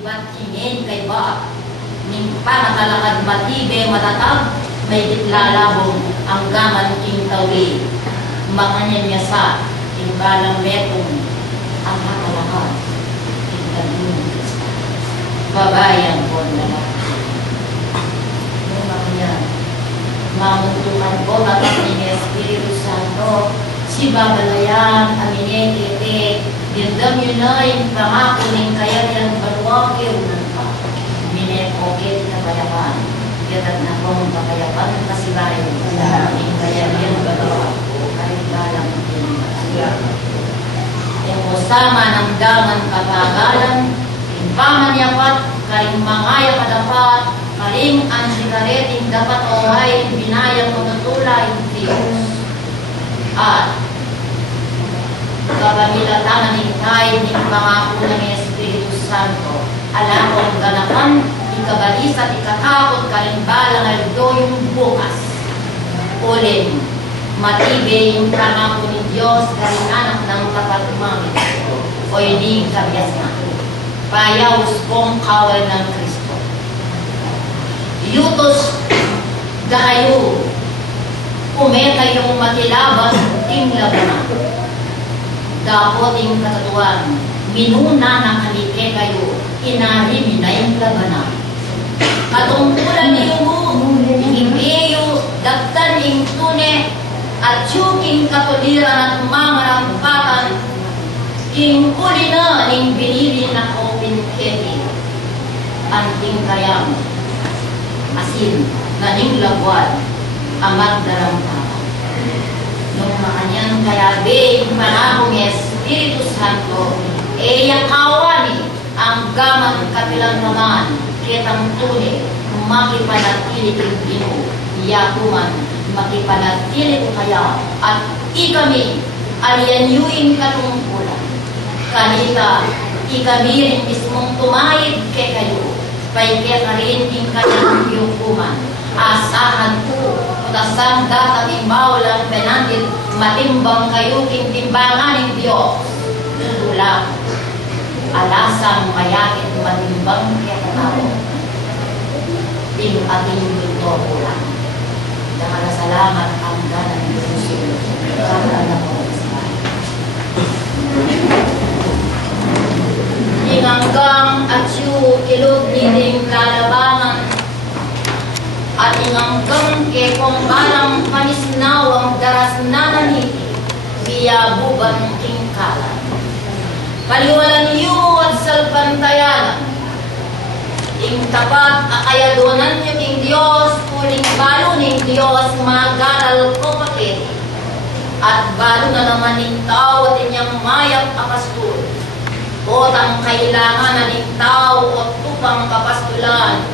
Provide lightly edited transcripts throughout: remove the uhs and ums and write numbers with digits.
iba't kingin kay ba, ning panakalakad matibe matatag, may ditlalabong ang gaman king tawi, makanya niya sa balang metong ang hakalakad, king tabi, babayan ko na lang. Makanya, mamuntukan ko matang ni Espiritu Santo, si Babalayan, aminete, dindam yun na yung pangako ng kaya niyang baluwakil ng minepokit na kayapan. Yatat na kong kakayapan kasi bayo sa ating kaya niyang baluwakil. Kahit balang yung usama ng daman kapagalan, yung pamanyapat, karing mangaya kadapat, karing ang sikareting dapat ohay, binayang matutulay, Diyos. At kapamilatangan ng tayo ng pangako ng Espiritu Santo, alam kong ganapan, ikabalis at ikatakot kalimbalang aldo yung bukas. Ulit, matibay yung pangako ni Diyos kaling anak ng tapatumangin o hindi kabias na. Payaws kong kawal ng Kristo. Yutos kayo, kumeta yung matilaban, ting labanan. Dapot yung katatuan, minuna ng halike kayo, inarimi na yung labanan. Katungkulan niyo mo, ibiyo, dagtan yung tune, at yung katuliran at mga rampatan, king uli na ng binili na open keti, anting kayang, asin, na ning lagwan, amat daramdaman. Nung makanyan kaya yung panahong Espiritu Santo, yakawani ang gaman kapilang naman, kitang tuli, makipanatili kong bino, yakuman, makipanatili ko kaya, at ikami, aliyanyuin katungkulan. Kanita, ikami rin mismong tumayid kay kayo, paike ka rin din kanyang yukuman. Asahan ko, utasang datang imbaw lang penandit, matimbang kayo king timbangan ng Diyos. Tulang, alasang mayakit matimbang kaya ting ating bulto ulang. Dahil salamat ang ganan ng Diyos. Kaya ko inganggang at yu ilog niling lalabangan at inganggang ke kong balang panisnawang daras nananiti biya buban kingkalan. Paliwalan yu at salpantayanan ing tapat akayadonan nyo king Diyos kuling balo ning Diyos magaral ko pakit at balo na naman ning tao at inyang mayak apastul o tang kailangan na ning tao o tupang kapastulan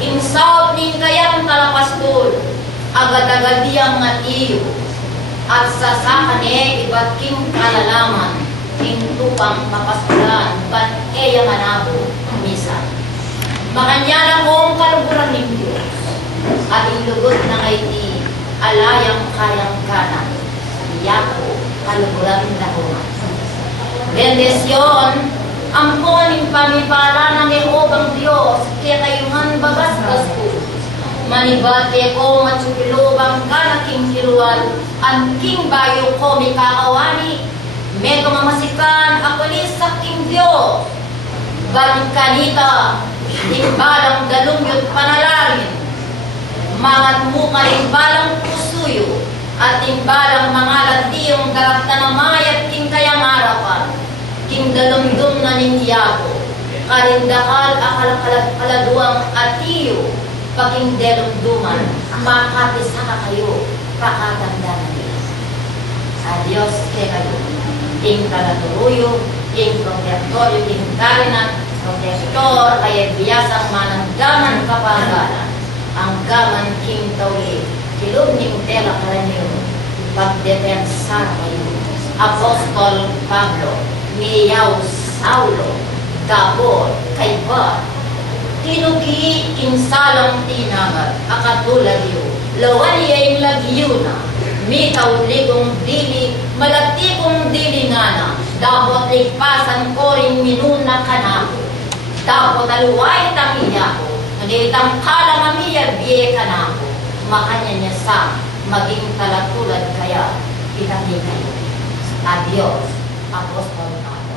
insawat ning kayang kalapastul agad-agad diyang nga iyo at sasakane iba't king kalalaman ing tupang kapastulan ba't eya manabo misa makanyala kong kaluburan ng Diyos at ilugod na kay di alayang kayang kanan yako kaluburan na human. Bendesyon ang kuning pamipala ng Jehovang Diyos kaya kayuhan bagas-gas ko manibate ko matsukilubang kanaking kiruan ang king bayo ko may kakawani may kamamasikan ako lisak king Diyos balik kanita timbalang dalungyot panalangin mangat mo ka timbalang pusuyo at timbalang mga latiyong garap na namayat king kayang harapan king dalumdum na ninyago karindakal akaladuang atiyo paging delumduman makatisa kayo pakatanda na Diyos adios ke kayo king kalaturuyo king protektoryo king karinat protector kaya biyasang mananggaman kapagalan ang gaman king tawi kilog ning tela karanyo pagdepensa kayo Apostol Pablo miyaw Saulo Gabor Kayba tinuki insalang tinagat akatulad yu lawan yay lagyo na mitaw ligong dili malati kong dili nga na dapat ligpasan ko rin minuna ka na Dapo taluway tamiya ko. Nagitang kala mamiya biye ka na ako. Makanya niya sa maging talatulad kaya itangin kayo. Adios. Apostol Pablo.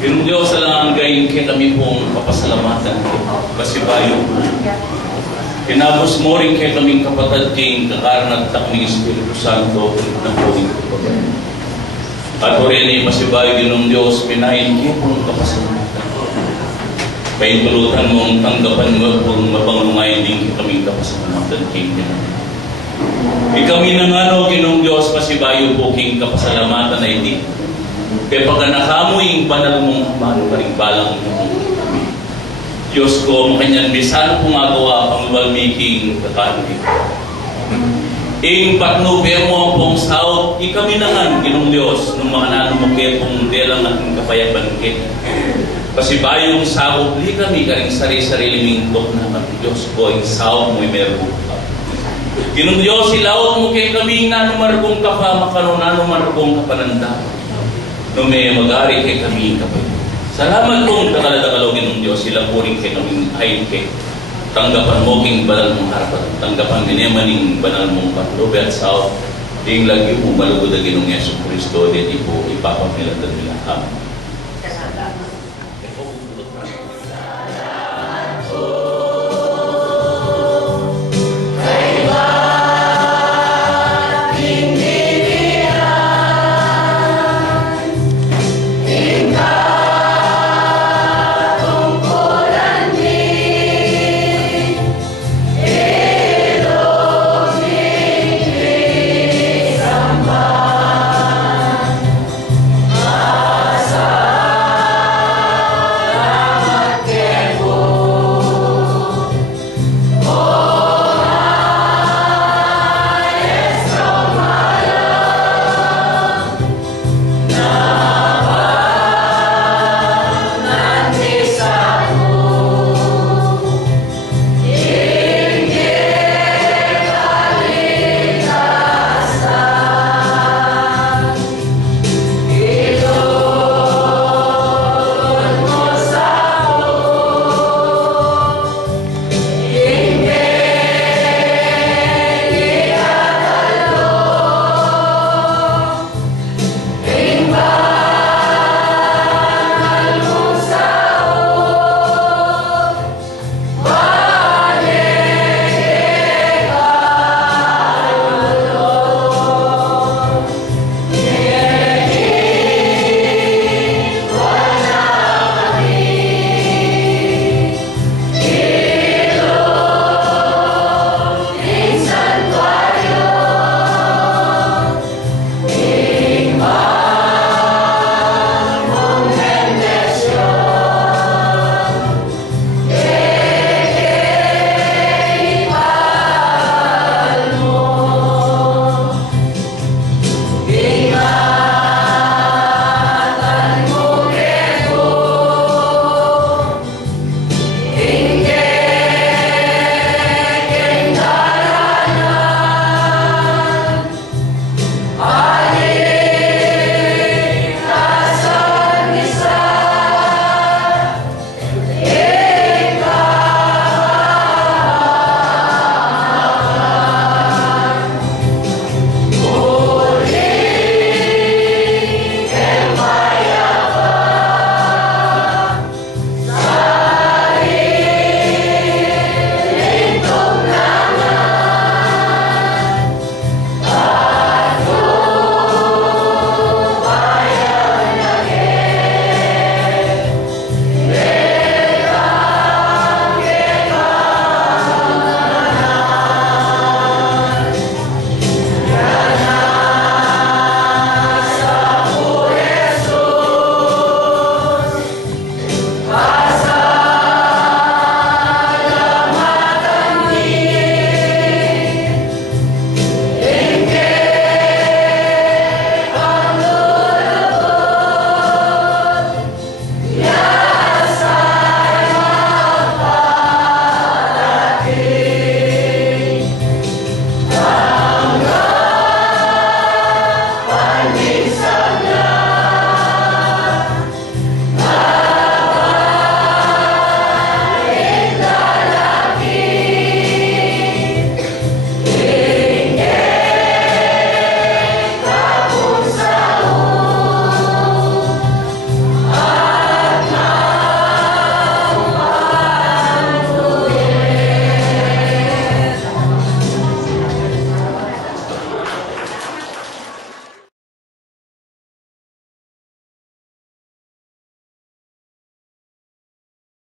Yung Diyos lang gayon kami pong papasalamatan kasibayo. Kinabos mo rin kaming kapatid king kakaranag takming Espiritu Santo ng buong kapatid. At o rin ay masibayo ginong Diyos, pinahin kayo pong kapasalamatan. Paintulutan mong tanggapan mo kung mapanglungayin din kaming kapasalamatan king Ikami nangano ginong Diyos, masibayo po king kapasalamatan ay di. Kaya pagka nakamuing banal mong amano ka rin balang mo. Diyos ko, makanyan, bisan kung agawa pang walmiking kakanoy. Ing patnubi mo pong saot, ikami nangan, ginong Diyos, nung mga nanumukit kung delang natin kapayaban kit. Kasi bayong saot, di kami karing sarili-sarili mintok naman. Diyos ko, ing saot mo'y meron ka. Ginong Diyos, ilaot mo kay kami nanumaragong ka pa, makano nanumaragong ka pananda. No may mag-ari kay kami kapay. Salamat kong takaladakalogin ng Diyos, sila po rin kay kaming ayon kay tanggapan mo king banal mong harapan, tanggapan gineman ning banal mong patlobe at sao, ding lagi mo malugod na ginong Yesu Kristo, di po ipapamiladan nila. Amen.